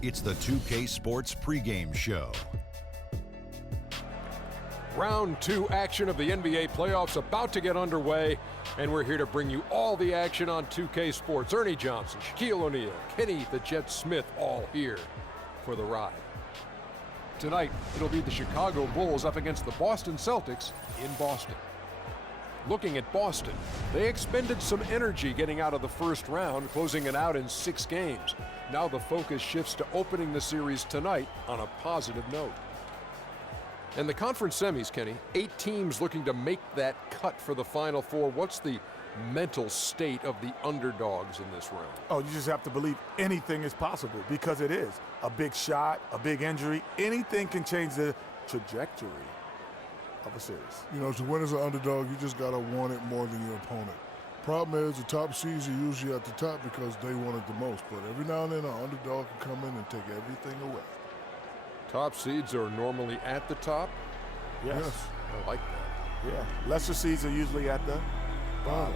It's the 2K Sports pregame show. Round 2 action of the NBA playoffs about to get underway, and we're here to bring you all the action on 2K Sports. Ernie Johnson, Shaquille O'Neal, Kenny the Jet Smith, all here for the ride. Tonight, it'll be the Chicago Bulls up against the Boston Celtics in Boston. Looking at Boston, they expended some energy getting out of the first round, closing it out in 6 games. Now the focus shifts to opening the series tonight on a positive note. And the conference semis, Kenny, 8 teams looking to make that cut for the Final Four. What's the mental state of the underdogs in this round? Oh, you just have to believe anything is possible, because it is. A big shot, a big injury, anything can change the trajectory of a series. You know, to win as an underdog, you just got to want it more than your opponent. Problem is, the top seeds are usually at the top because they want it the most, but every now and then an underdog can come in and take everything away. Top seeds are normally at the top? Yes. I like that. Yeah. Lesser seeds are usually at the bottom.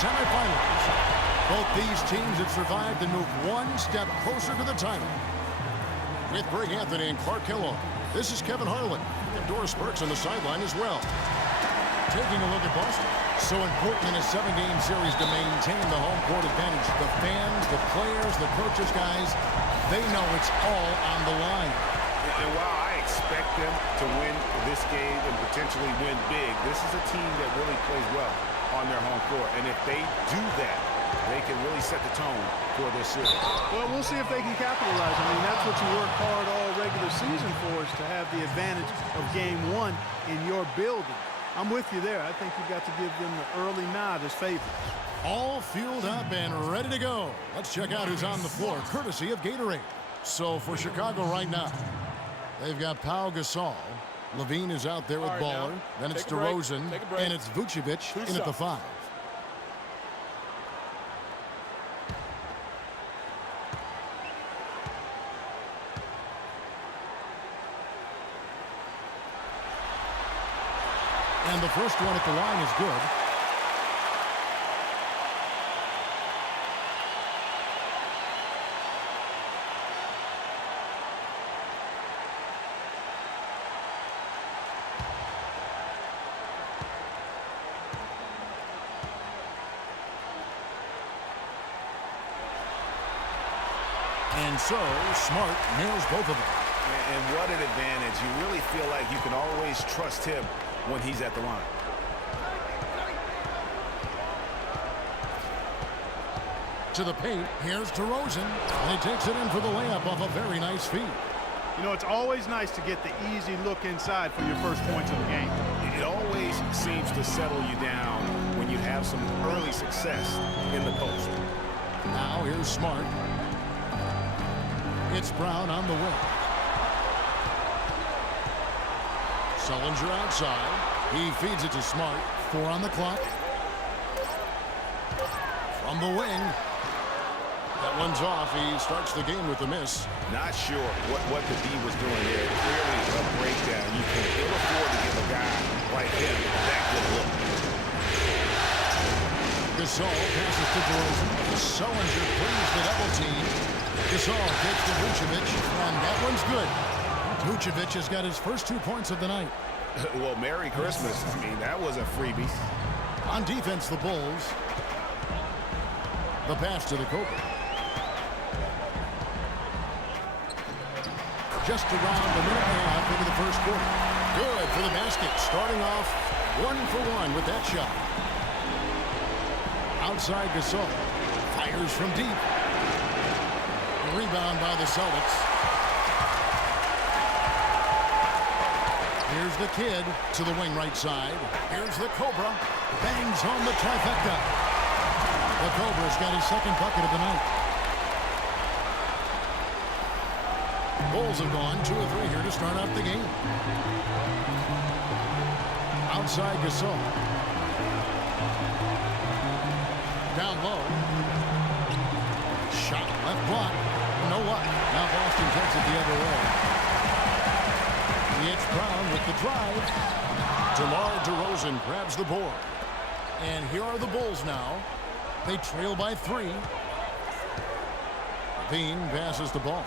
Semifinals. Both these teams have survived and moved one step closer to the title. With Greg Anthony and Clark Kellogg, this is Kevin Harlan. And Doris Burks on the sideline as well. Taking a look at Boston. So important in a 7-game series to maintain the home court advantage. The fans, the players, the coaches, guys, they know it's all on the line. And while I expect them to win this game and potentially win big, this is a team that really plays well on their home court. And if they do that, they can really set the tone for this series. Well, we'll see if they can capitalize. I mean, that's what you work hard all regular season for, is to have the advantage of game 1 in your building. I'm with you there. I think you've got to give them the early nod as favorites. All fueled up and ready to go. Let's check out who's on the floor, courtesy of Gatorade. So for Chicago right now, they've got Pau Gasol. Levine is out there with Baller. Then it's DeRozan, and it's Vucevic in at the 5. And the first one at the line is good. And so, Smart nails both of them. And what an advantage. You really feel like you can always trust him when he's at the line. To the paint, here's DeRozan. And he takes it in for the layup off a very nice feed. You know, it's always nice to get the easy look inside for your first points of the game. It always seems to settle you down when you have some early success in the post. Now here's Smart. It's Brown on the wing. Sullinger outside. He feeds it to Smart. 4 on the clock. From the wing. That one's off. He starts the game with a miss. Not sure what the D was doing there. Clearly a breakdown. You can ill afford to give a guy like him that good look. Gasol passes to DeRozan. Sullinger cleans the double team. Gasol takes to Vucevic, and that one's good. Vucevic has got his first 2 points of the night. Well, Merry Christmas. I mean, that was a freebie. On defense, the Bulls. The pass to the Cobra. Just around a minute and a half into the first quarter. Good for the basket. Starting off 1 for 1 with that shot. Outside Gasol. Fires from deep. A rebound by the Celtics. Here's the kid to the wing right side. Here's the Cobra. Bangs home the trifecta. The Cobra's got his second bucket of the night. Bulls have gone 2 of 3 here to start out the game. Outside Gasol. Down low. Shot left block. No luck. Now Boston takes it the other way. It's Brown with the drive. DeMar DeRozan grabs the board. And here are the Bulls now. They trail by 3. Levine passes the ball.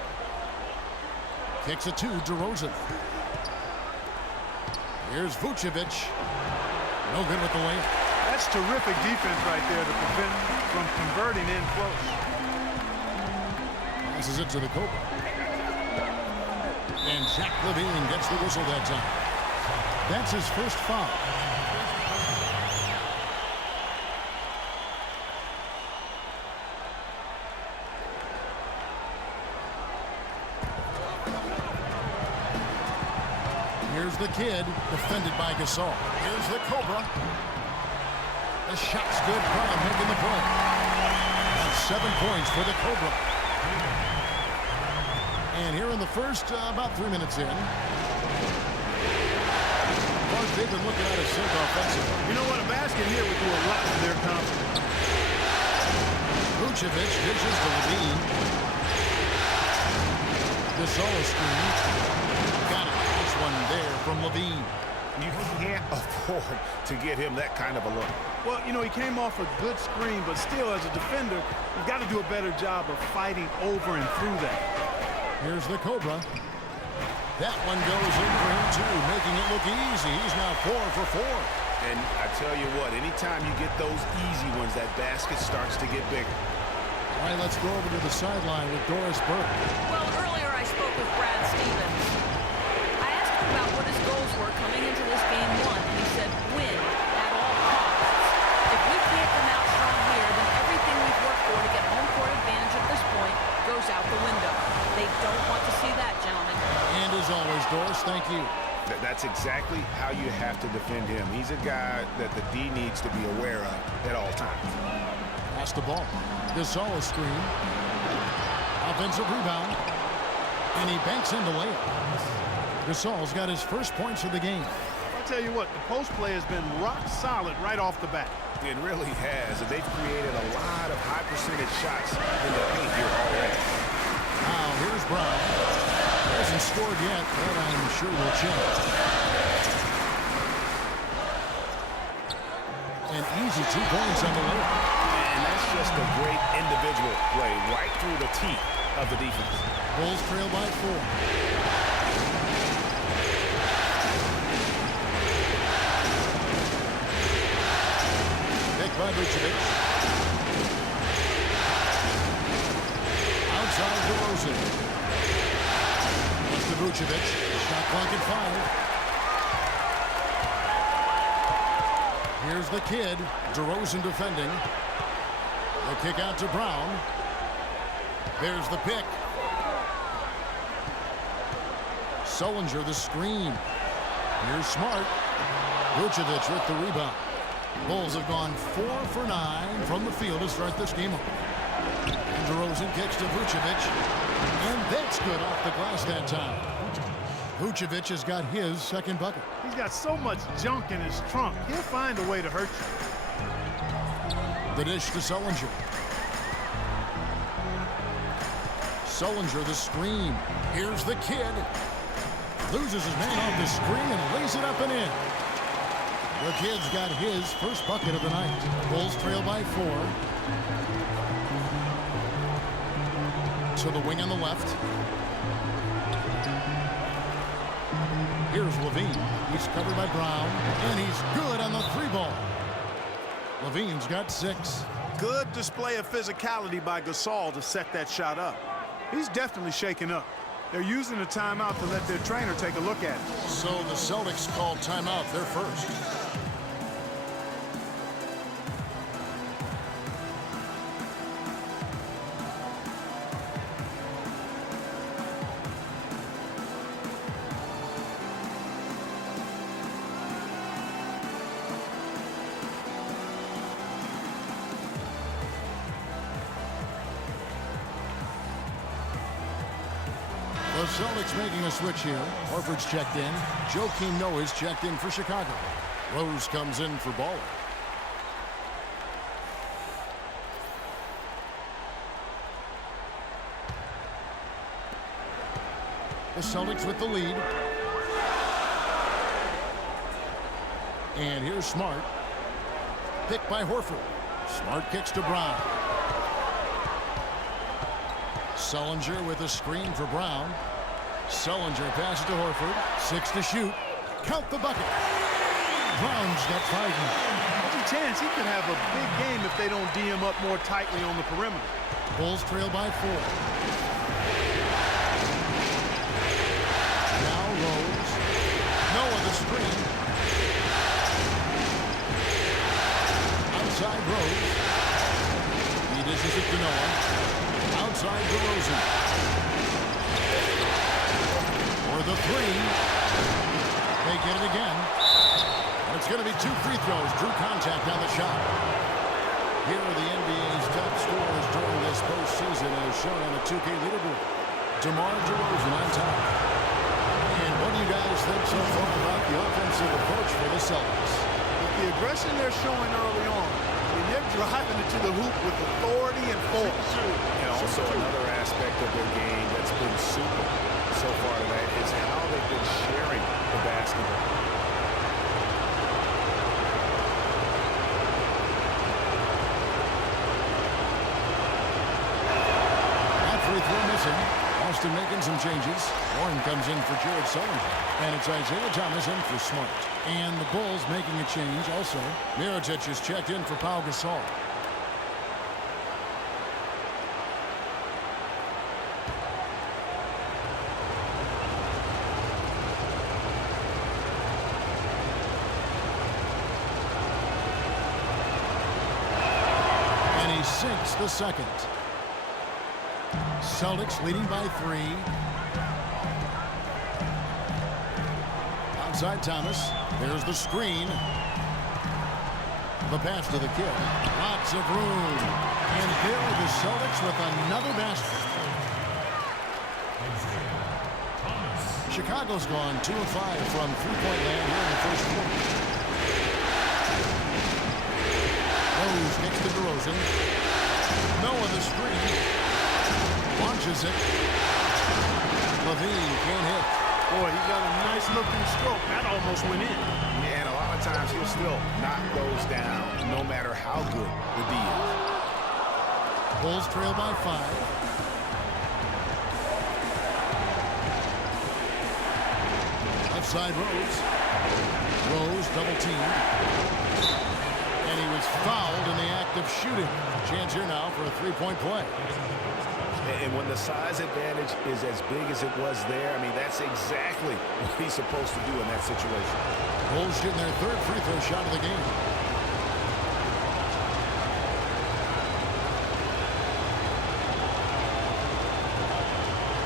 Kicks it to DeRozan. Here's Vucevic. No good with the layup. That's terrific defense right there to prevent from converting in close. Passes it to the Cobra. And Zach LaVine gets the whistle that time. That's his first foul. Here's the kid, defended by Gasol. Here's the Cobra. The shot's good. Brown making the play. That's 7 points for the Cobra. And here in the first, about 3 minutes in. Plus, they've been looking at a sick offensively. You know what? A basket here would do a lot to their confidence. Vucevic dishes to Levine. Gasol screen. Got it. Nice one there from Levine. You can't afford to get him that kind of a look. Well, you know, he came off a good screen, but still, as a defender, you've got to do a better job of fighting over and through that. Here's the Cobra. That one goes in for him, too, making it look easy. He's now 4 for 4. And I tell you what, anytime you get those easy ones, that basket starts to get bigger. All right, let's go over to the sideline with Doris Burke. Well, earlier I spoke with Brad Stevens. I asked him about what his goals were coming into this game 1, and he said win at all costs. If we can't come out strong here, then everything we've worked for to get home court advantage at this point goes out the window. They don't want to see that, gentlemen. And as always, Doris, thank you. That's exactly how you have to defend him. He's a guy that the D needs to be aware of at all times. Pass the ball. Gasol screen. Offensive rebound. And he banks into layup. Gasol's got his first points of the game. I'll tell you what, the post play has been rock solid right off the bat. It really has, and they've created a lot of high percentage shots in the paint here already. Now, here's Brown. Hasn't scored yet, but I'm sure we'll check. An easy 2 points on the layup. And that's just a great individual play right through the teeth of the defense. Bulls trail by 4. By Vucevic. Outside DeRozan. That's to Vucevic. Shot clock at 5. Here's the kid. DeRozan defending. The kick out to Brown. There's the pick. Sullinger the screen. Here's Smart. Vucevic with the rebound. Bulls have gone 4 for 9 from the field to start this game off. And DeRozan kicks to Vucevic. And that's good off the glass that time. Vucevic has got his second bucket. He's got so much junk in his trunk. He'll find a way to hurt you. The dish to Sullinger. Sullinger the screen. Here's the kid. Loses his man off the screen and lays it up and in. The kid's got his first bucket of the night. Bulls trail by 4. To the wing on the left. Here's Levine. He's covered by Brown. And he's good on the 3-ball. Levine's got 6. Good display of physicality by Gasol to set that shot up. He's definitely shaken up. They're using a timeout to let their trainer take a look at it. So the Celtics called timeout. They're first. The Celtics making a switch here. Horford's checked in. Joakim Noah's checked in for Chicago. Rose comes in for Baller. The Celtics with the lead. And here's Smart. Picked by Horford. Smart kicks to Brown. Sullinger with a screen for Brown. Sullinger passes to Horford. 6 to shoot. Count the bucket. Brown's got 5 now. There's a chance he could have a big game if they don't D him up more tightly on the perimeter. Bulls trail by 4. Now Rose. Noah the screen. Outside Rose. He dishes it to Noah. Outside DeRozan. For the 3. They get it again. And it's going to be 2 free throws. Drew contact on the shot. Here are the NBA's top scorers during this postseason as shown on the 2K leaderboard. DeMar DeRozan on top. And what do you guys think so far about the offensive approach for the Celtics? With the aggression they're showing early on, they're driving it to the hoop with authority and force. And also another aspect of their game that's been super so far tonight is how they've been sharing the basketball. Free throw missing. Austin making some changes. Warren comes in for Jared Sullinger. And it's Isaiah Thomas in for Smart. And the Bulls making a change also. Mirotic is checked in for Pau Gasol. And he sinks the second. Celtics leading by 3. Outside Thomas. There's the screen. The pass to the kid. Lots of room. And there are the Celtics with another basket. Chicago's gone 2 of 5 from three-point land here in the first quarter. Rose kicks to DeRozan. Noah the screen. Launches it. Levine can't hit. Boy, he got a nice looking stroke. That almost went in. Yeah, and a lot of times he'll still knock those down no matter how good the D is. Bulls trail by 5. Left side Rose. Rose double teamed. And he was fouled in the act of shooting. Chance here now for a 3-point play. And when the size advantage is as big as it was there, I mean, that's exactly what he's supposed to do in that situation. Bulls shooting their 3rd free throw shot of the game.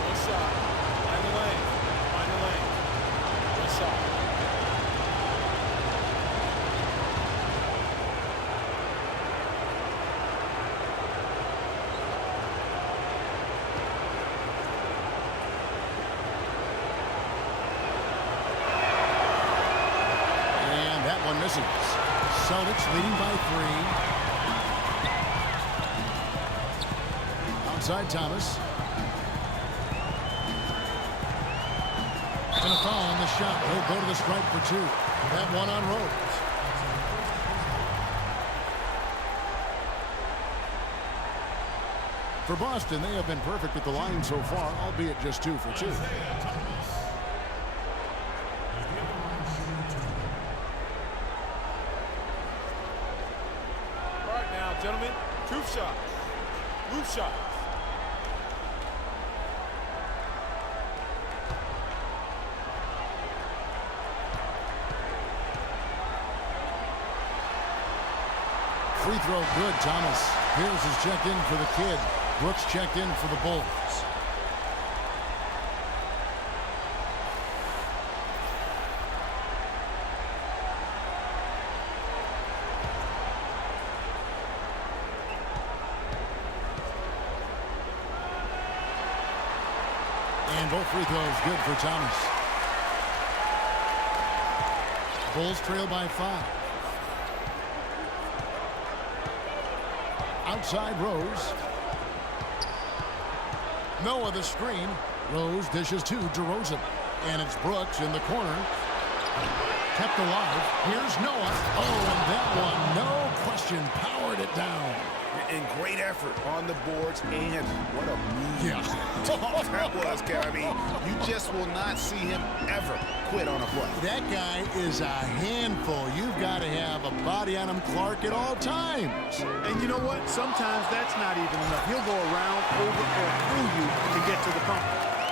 Inside. Find the lane. Find the lane. Inside. One misses. Celtics leading by 3. Outside Thomas. And a foul on the shot. He'll go to the stripe for 2. That one on Rose. For Boston, they have been perfect at the line so far, albeit just 2 for 2. Gentlemen, truth shots, roof shots. Free throw good, Thomas. Pierce is checked in for the kid. Brooks checked in for the Bulls. And both free throws good for Thomas. Bulls trail by 5. Outside Rose. Noah the screen. Rose dishes to DeRozan. And it's Brooks in the corner. Kept alive. Here's Noah. Oh, and that one, no question, powered it down. And great effort on the boards, and what a move. Yeah. That was, Kev. I mean, you just will not see him ever quit on a play. That guy is a handful. You've got to have a body on him, Clark, at all times. And you know what? Sometimes that's not even enough. He'll go around, over, or through you to get to the pump.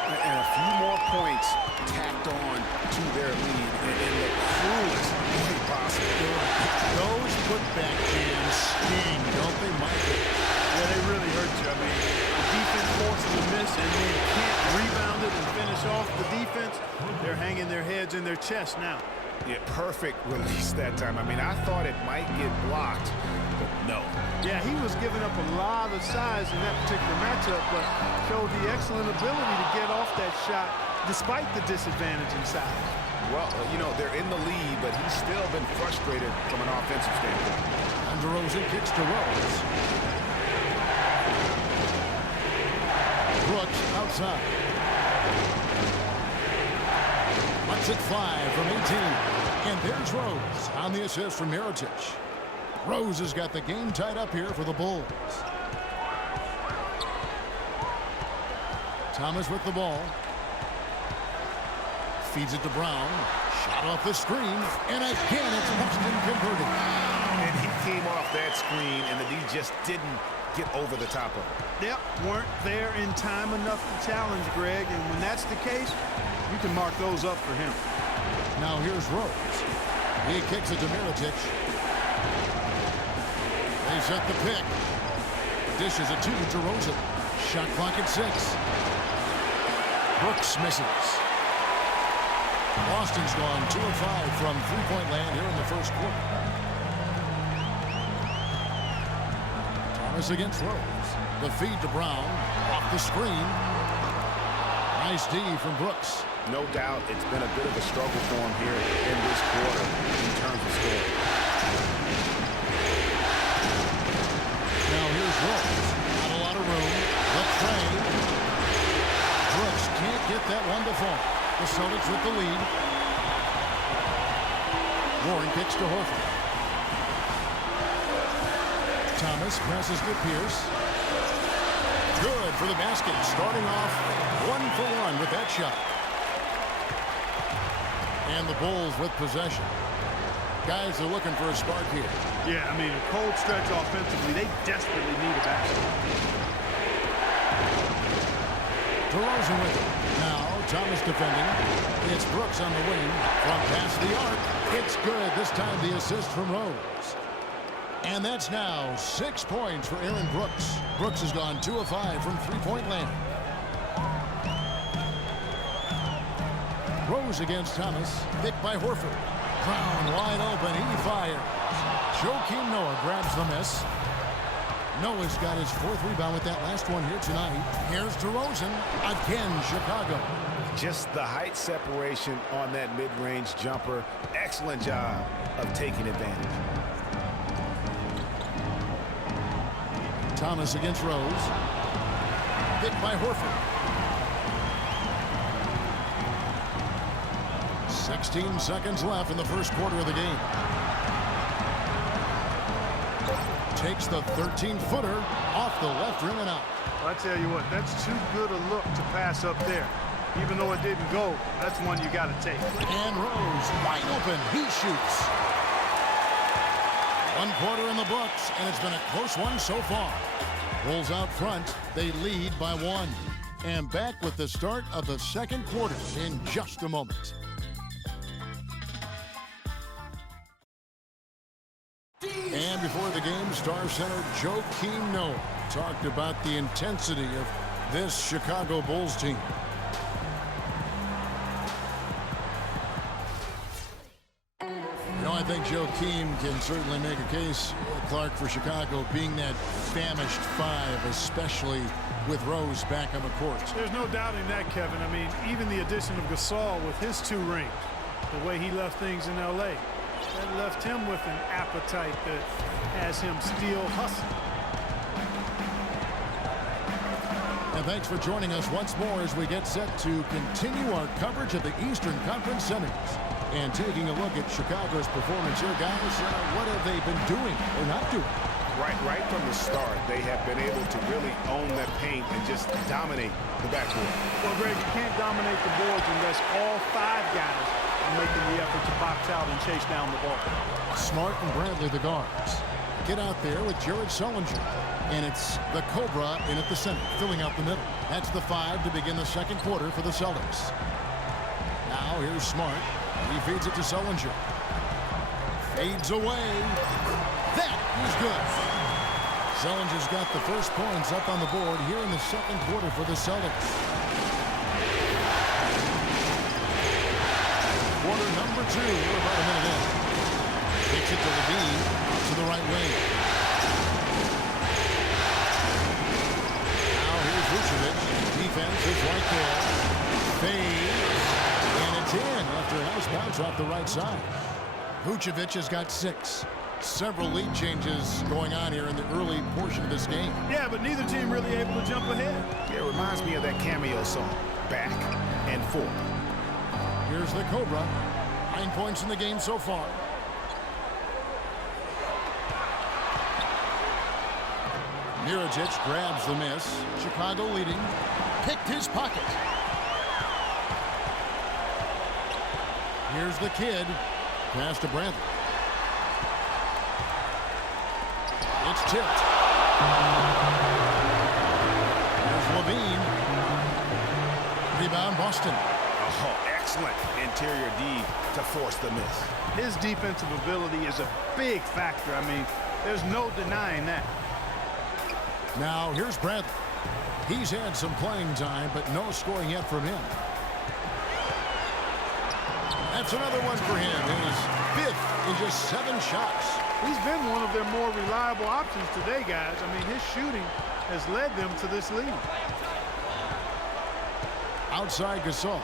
And a few more points tacked on to their lead in the cruelest way possible. Those putback jams sting, don't they, Michael? Yeah, they really hurt you. I mean, the defense forces a miss and then can't rebound it and finish off the defense. They're hanging their heads in their chest now. Yeah, perfect release that time. I mean, I thought it might get blocked, but no. Yeah, he was giving up a lot of size in that particular matchup, but showed the excellent ability to get off that shot despite the disadvantage in size. Well, you know, they're in the lead, but he's still been frustrated from an offensive standpoint. And DeRozan kicks to Rose. Brooks outside. Lets it fly from 18. And there's Rose on the assist from Mirotic. Rose has got the game tied up here for the Bulls. Thomas with the ball. Feeds it to Brown. Shot off the screen. And again, it's Boston converted. And he came off that screen, and the D just didn't get over the top of it. Yep, weren't there in time enough to challenge Greg, and when that's the case, you can mark those up for him. Now here's Rose. He kicks it to Mirotic. They set the pick. Dishes it to DeRozan. Shot clock at 6. Brooks misses. Boston's gone 2 of 5 from three-point land here in the first quarter. Thomas against Rose. The feed to Brown. Off the screen. Nice D from Brooks. No doubt it's been a bit of a struggle for him here in this quarter in terms of scoring. Now here's Rose. Not a lot of room. The train. Brooks can't get that one to fall. The Celtics with the lead. Warren kicks to Horford. Thomas passes to Pierce. Good for the basket. Starting off 1 for 1 with that shot. And the Bulls with possession. Guys are looking for a spark here. Yeah, I mean, a cold stretch offensively. They desperately need a basket. DeRozan with it. Now, Thomas defending. It's Brooks on the wing. From past the arc. It's good. This time the assist from Rose. And that's now 6 points for Aaron Brooks. Brooks has gone 2 of 5 from three-point land. Rose against Thomas. Picked by Horford. Brown wide open. He fires. Joakim Noah grabs the miss. Noah's got his 4th rebound with that last one here tonight. Here's DeRozan. Again, Chicago. Just the height separation on that mid-range jumper. Excellent job of taking advantage. Thomas against Rose. Picked by Horford. 16 seconds left in the first quarter of the game. Takes the 13-footer off the left rim and out. Well, I tell you what, that's too good a look to pass up there. Even though it didn't go, that's one you got to take. And Rose wide open. He shoots. 1 quarter in the books, and it's been a close one so far. Bulls out front. They lead by 1. And back with the start of the second quarter in just a moment. And before the game, Star Center Joakim Noah talked about the intensity of this Chicago Bulls team. You know, I think Joakim can certainly make a case, Clark, for Chicago being that famished 5, especially with Rose back on the court. There's no doubting that, Kevin. I mean, even the addition of Gasol with his 2 rings, the way he left things in L.A., that left him with an appetite that has him still hustling. And thanks for joining us once more as we get set to continue our coverage of the Eastern Conference Semis. And taking a look at Chicago's performance here, guys, what have they been doing or not doing? Right from the start, they have been able to really own that paint and just dominate the backcourt. Well, Greg, you can't dominate the boards unless all 5 guys are making the effort to box out and chase down the ball. Smart and Bradley, the guards. Get out there with Jared Sullinger. And it's the Cobra in at the center, filling out the middle. That's the 5 to begin the second quarter for the Celtics. Now here's Smart. He feeds it to Sullinger. Fades away. That is good. Sullinger's got the first points up on the board here in the second quarter for the Celtics. Quarter number 2. We're about a minute in. Takes it to Levine to the right wing. Now here's Vucevic. Defense is right there. Fades. And it's in after a nice bounce off the right side. Vucevic has got 6. Several lead changes going on here in the early portion of this game. Yeah, but neither team really able to jump ahead. Yeah, it reminds me of that cameo song, Back and Forth. Here's the Cobra. 9 points in the game so far. Mirajic grabs the miss. Chicago leading. Picked his pocket. Here's the kid. Pass to Bradley. It's tipped. There's Levine. Rebound Boston. Oh, excellent interior D to force the miss. His defensive ability is a big factor. I mean, there's no denying that. Now here's Bradley. He's had some playing time, but no scoring yet from him. That's another one for him. His 5th in just 7 shots. He's been one of their more reliable options today, guys. I mean, his shooting has led them to this lead. Outside Gasol.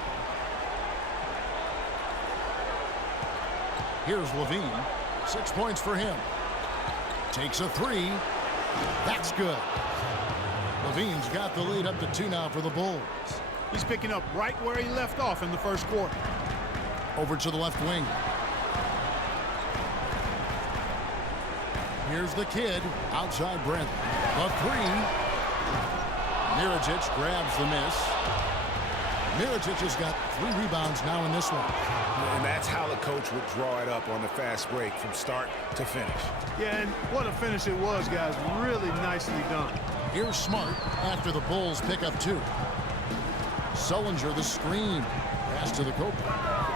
Here's Levine. 6 points for him. Takes a 3. That's good. Levine's got the lead up to 2 now for the Bulls. He's picking up right where he left off in the first quarter. Over to the left wing. Here's the kid. Outside Brent. A 3. Mirajic grabs the miss. Mirajic has got 3 rebounds now in this one. And that's how the coach would draw it up on the fast break from start to finish. Yeah, and what a finish it was, guys. Really nicely done. Here's Smart after the Bulls pick up 2. Sullinger the screen. Pass to the Cobra.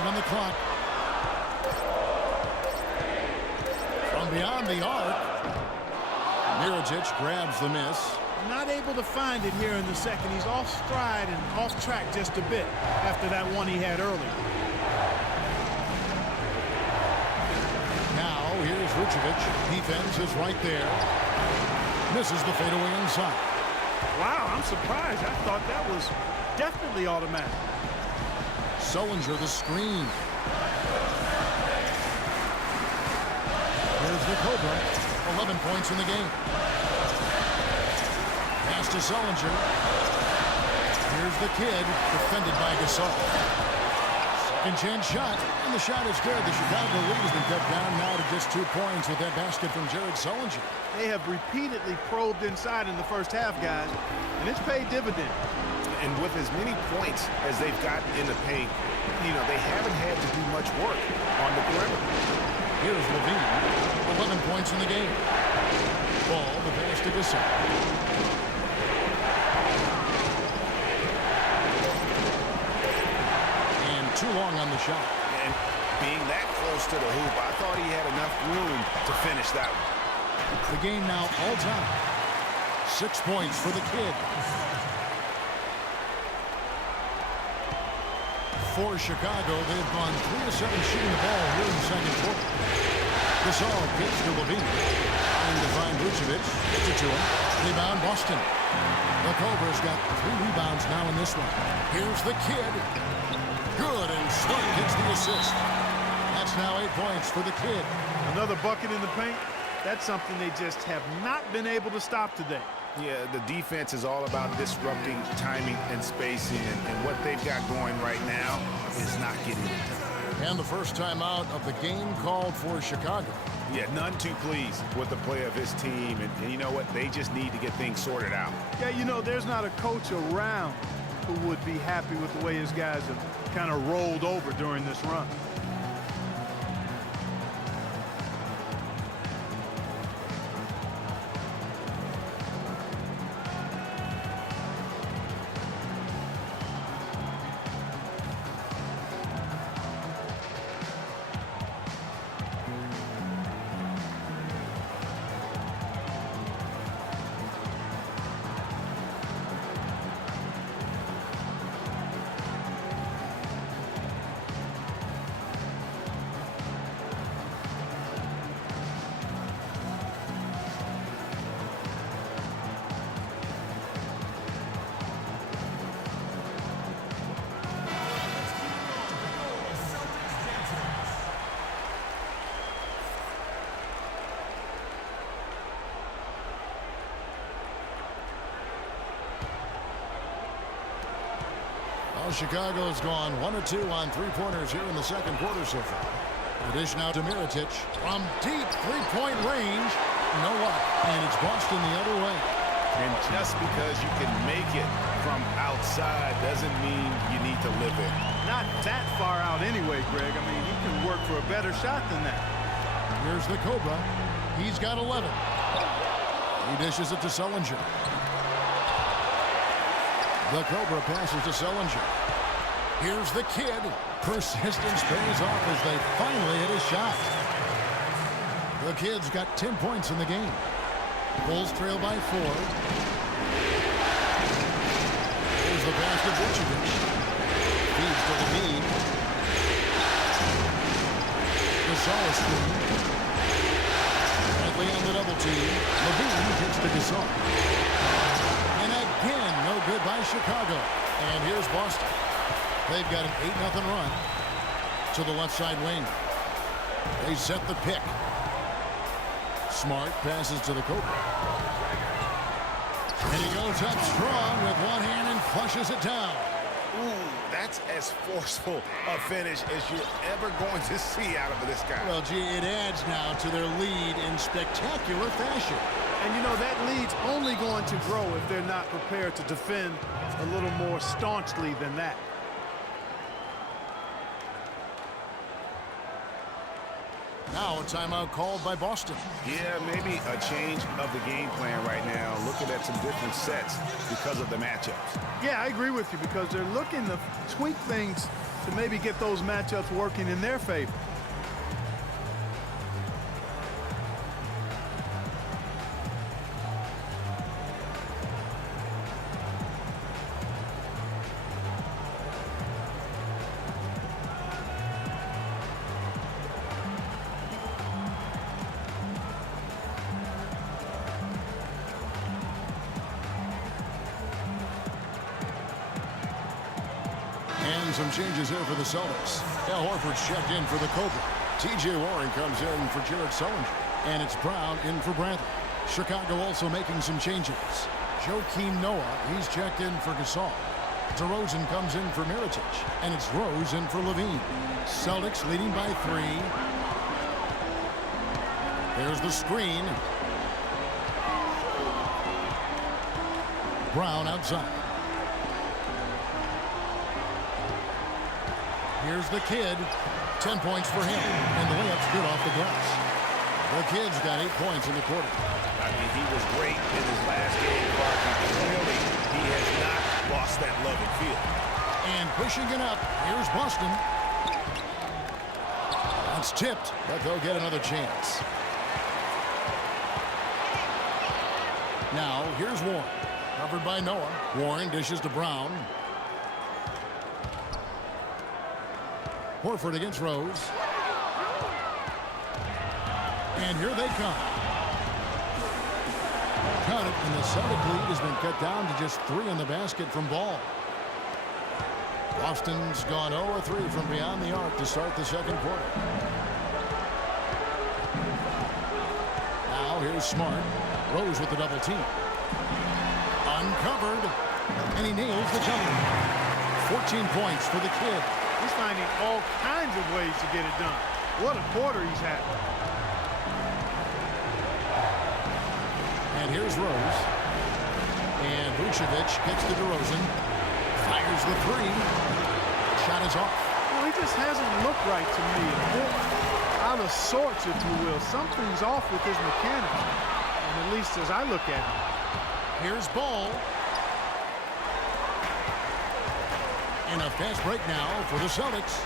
On the clock. From beyond the arc. Mirajic grabs the miss. Not able to find it here in the second. He's off stride and off track just a bit after that one he had earlier. Now here's Vucevic. Defense is right there. Misses the fadeaway inside. Wow, I'm surprised. I thought that was definitely automatic. Sullinger the screen. Here's the Cobra. 11 points in the game. Pass to Sullinger. Here's the kid. Defended by Gasol. Second chance shot. And the shot is good. The Chicago lead has been cut down now to just 2 points with that basket from Jared Sullinger. They have repeatedly probed inside in the first half, guys. And it's paid dividends. And with as many points as they've gotten in the paint, you know, they haven't had to do much work on the perimeter. Here's Levine. 11 points in the game. Ball, the pass to Gasol. And too long on the shot. And being that close to the hoop, I thought he had enough room to finish that one. The game now all time. 6 points for the kid. For Chicago, they've gone 3 of 7 shooting the ball here in the second quarter. Gasol gives to Levine. Trying to find Vucevic. Gets it to him. Rebound Boston. The Cobra's got 3 rebounds now in this one. Here's the kid. Good, and Smart gets the assist. That's It's now 8 points for the kid. Another bucket in the paint. That's something they just have not been able to stop today. Yeah, the defense is all about disrupting timing and spacing, and what they've got going right now is not getting it done. And the first timeout of the game called for Chicago. Yeah, none too pleased with the play of his team, and you know what? They just need to get things sorted out. Yeah, you know, there's not a coach around who would be happy with the way his guys have kind of rolled over during this run. Well, Chicago's gone 1 of 2 on three-pointers here in the second quarter so far. The dish now to Mirotic from deep three-point range. No luck, and it's Boston the other way. And just because you can make it from outside doesn't mean you need to live it. Not that far out anyway, Greg. I mean, he can work for a better shot than that. Here's the Cobra. He's got 11. He dishes it to Sullinger. The Cobra passes to Sullinger. Here's the kid. Persistence pays off as they finally hit a shot. The kid's got 10 points in the game. Bulls trail by 4. Here's the pass to Vucevic. Feeds to Levine. Gasol screen. Bradley on the double team. Levine kicks to Gasol. And again, no good by Chicago. And here's Boston. They've got an 8-0 run to the left side wing. They set the pick. Smart passes to the Cobra. And he goes up strong with one hand and flushes it down. Ooh, that's as forceful a finish as you're ever going to see out of this guy. Well, gee, it adds now to their lead in spectacular fashion. And, you know, that lead's only going to grow if they're not prepared to defend a little more staunchly than that. Now a timeout called by Boston. Yeah, maybe a change of the game plan right now, looking at some different sets because of the matchups. Yeah, I agree with you because they're looking to tweak things to maybe get those matchups working in their favor. Some changes here for the Celtics. Al Horford's checked in for the Cobra. T.J. Warren comes in for Jared Sullinger. And it's Brown in for Bradley. Chicago also making some changes. Joakim Noah, he's checked in for Gasol. DeRozan comes in for Mirotic. And it's Rose in for Levine. Celtics leading by 3. There's the screen. Brown outside. Here's the kid. 10 points for him. And the layup's good off the glass. The kid's got 8 points in the quarter. I mean, he was great in his last game, Clark. Clearly, he has not lost that love and feel. And pushing it up, here's Boston. That's tipped, but they'll get another chance. Now, here's Warren. Covered by Noah. Warren dishes to Brown. Horford against Rose. And here they come. Cut it, and the Celtic lead has been cut down to just 3 in the basket from Ball. Boston's gone 0 of 3 from beyond the arc to start the second quarter. Now here's Smart. Rose with the double team. Uncovered. And he nails the jumper. 14 points for the kid. He's finding all kinds of ways to get it done. What a quarter he's had. And here's Rose. And Vucevic gets to DeRozan. Fires the three. Shot is off. Well, he just hasn't looked right to me. A bit out of sorts, if you will. Something's off with his mechanics, and at least as I look at him. Here's Ball. And a fast break now for the Celtics.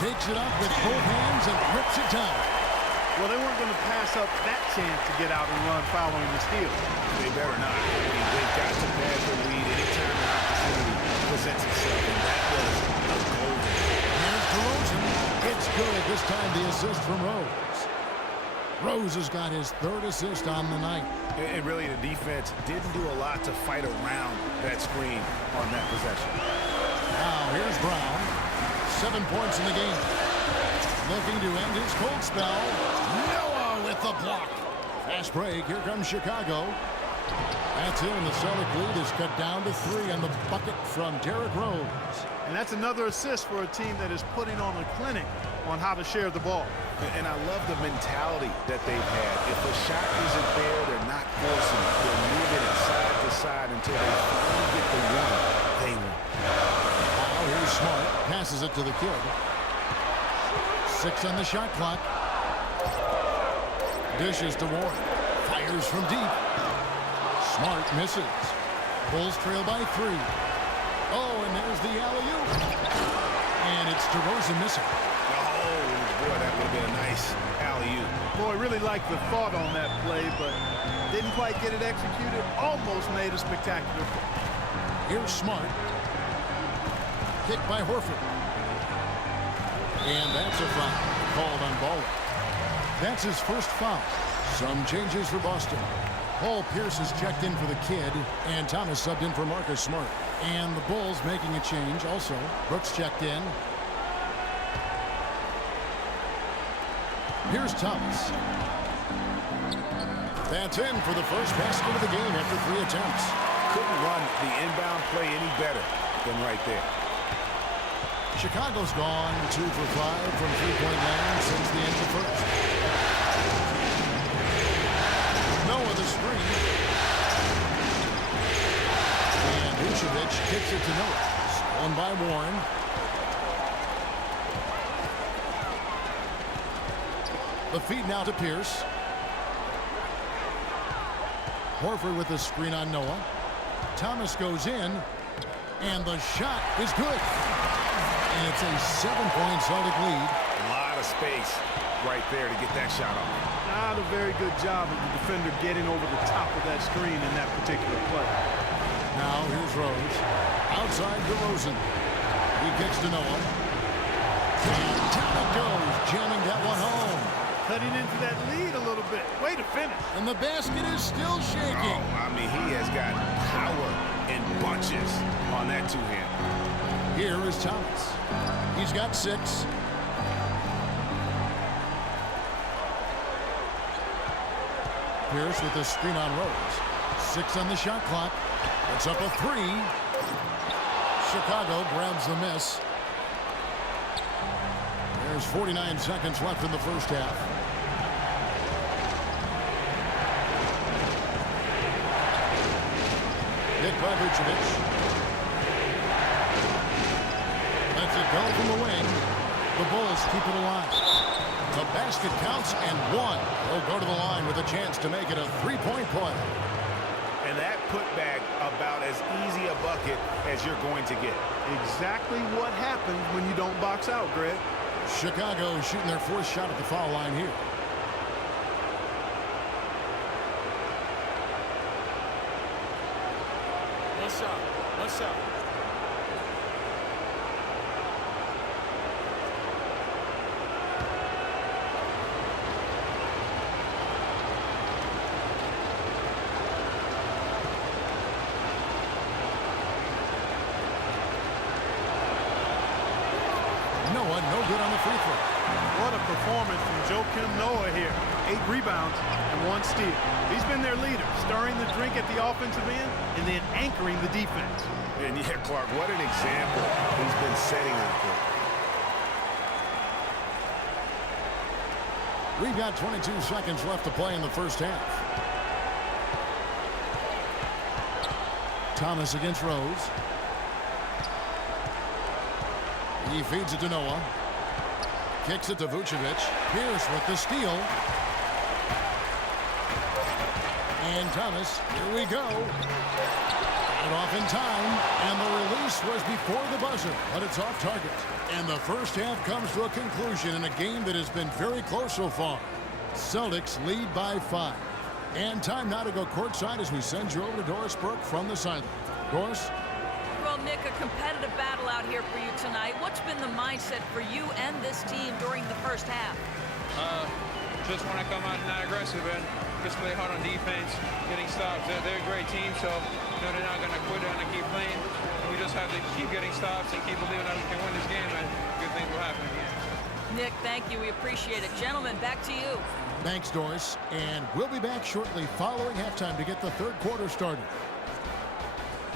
Takes it up with both hands and rips it down. Well, they weren't going to pass up that chance to get out and run following the steal. They better not. I mean, they've got to pad the lead anytime an opportunity presents itself, and that was a golden. Here's DeRozan. It's good. This time the assist from Rose. Rose has got his third assist on the night. And really, the defense didn't do a lot to fight around that screen on that possession. Now here's Brown. 7 points in the game. Looking to end his cold spell. Noah with the block. Fast break. Here comes Chicago. That's it, and the Celtic lead is cut down to 3 on the bucket from Derrick Rose. And that's another assist for a team that is putting on a clinic on how to share the ball. And I love the mentality that they've had. If the shot isn't there, they're not forcing it. They're moving it side to side until they finally get the one they want. Now here's Smart. Passes it to the kid. 6 on the shot clock. Dishes to Ward. Fires from deep. Smart misses. Bulls trail by 3. Oh, and there's the alley-oop. And it's DeRozan missing. Oh, boy, that would have been a nice alley-oop. Boy, really liked the thought on that play, but didn't quite get it executed. Almost made a spectacular play. Here's Smart. Kick by Horford. And that's a foul called on Ball. That's his first foul. Some changes for Boston. Paul Pierce is checked in for the kid, and Thomas subbed in for Marcus Smart. And the Bulls making a change also. Brooks checked in. Here's Thomas. That's in for the first basket of the game after 3 attempts. Couldn't run the inbound play any better than right there. Chicago's gone 2 for 5 from three-point land since the end of the first. Noah the screen. And Vucevic kicks it to Noah. Stolen by Warren. The feed now to Pierce. Horford with the screen on Noah. Thomas goes in. And the shot is good. And it's a 7-point Celtic lead. A lot of space right there to get that shot off. Not a very good job of the defender getting over the top of that screen in that particular play. Now here's Rose. Outside DeRozan. He kicks to Noah. And down it goes, jamming that one home. Cutting into that lead a little bit. Way to finish. And the basket is still shaking. Oh, I mean, he has got power in bunches on that two-hand. Here is Thomas. He's got 6. Pierce with the screen on Rose. 6 on the shot clock. It's up a 3. Chicago grabs the miss. There's 49 seconds left in the first half. Hit by Vucevic. Lets it go from the wing. The Bulls keep it alive. The basket counts and 1. They'll go to the line with a chance to make it a 3-point play. And that putback about as easy a bucket as you're going to get. Exactly what happens when you don't box out, Greg. Chicago is shooting their 4th shot at the foul line here. What's up? What's up? Noah, no good on the free throw. What a performance from Joakim Noah here. 8 rebounds and 1 steal. He's been their leader, stirring the drink at the offensive end and then anchoring the defense. And yeah, Clark, what an example he's been setting out there. We've got 22 seconds left to play in the first half. Thomas against Rose. He feeds it to Noah. Kicks it to Vucevic. Pierce with the steal. And Thomas, here we go. Got it off in time, and the release was before the buzzer, but it's off target. And the first half comes to a conclusion in a game that has been very close so far. Celtics lead by 5. And time now to go courtside as we send you over to Doris Burke from the sideline. Doris? Well, Nick, a competitive battle out here for you tonight. What's been the mindset for you and this team during the first half? Just want to come out not aggressive and just play hard on defense, getting stops. They're a great team, so they're not going to quit. They're going to keep playing. We just have to keep getting stops and keep believing that we can win this game, and good things will happen again. Nick, thank you. We appreciate it. Gentlemen, back to you. Thanks, Doris. And we'll be back shortly following halftime to get the third quarter started.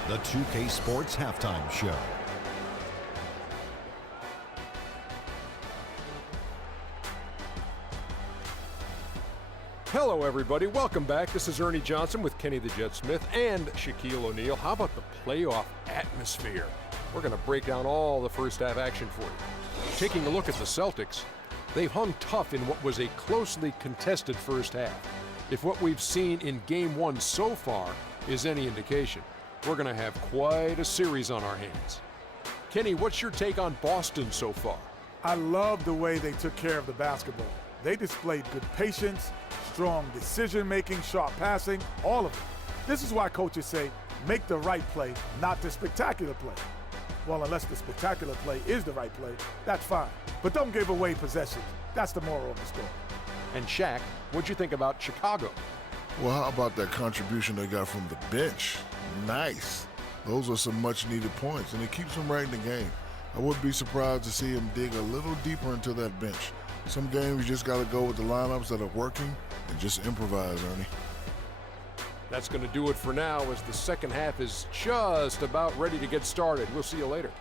The 2K Sports Halftime Show. Hello, everybody. Welcome back. This is Ernie Johnson with Kenny the Jet Smith and Shaquille O'Neal. How about the playoff atmosphere? We're going to break down all the first half action for you. Taking a look at the Celtics, they've hung tough in what was a closely contested first half. If what we've seen in Game 1 so far is any indication, we're going to have quite a series on our hands. Kenny, what's your take on Boston so far? I love the way they took care of the basketball. They displayed good patience, strong decision-making, sharp passing, all of it. This is why coaches say, make the right play, not the spectacular play. Well, unless the spectacular play is the right play, that's fine. But don't give away possessions. That's the moral of the story. And Shaq, what'd you think about Chicago? Well, how about that contribution they got from the bench? Nice. Those are some much-needed points, and it keeps them right in the game. I wouldn't be surprised to see him dig a little deeper into that bench. Some games you just got to go with the lineups that are working and just improvise, Ernie. That's going to do it for now as the second half is just about ready to get started. We'll see you later.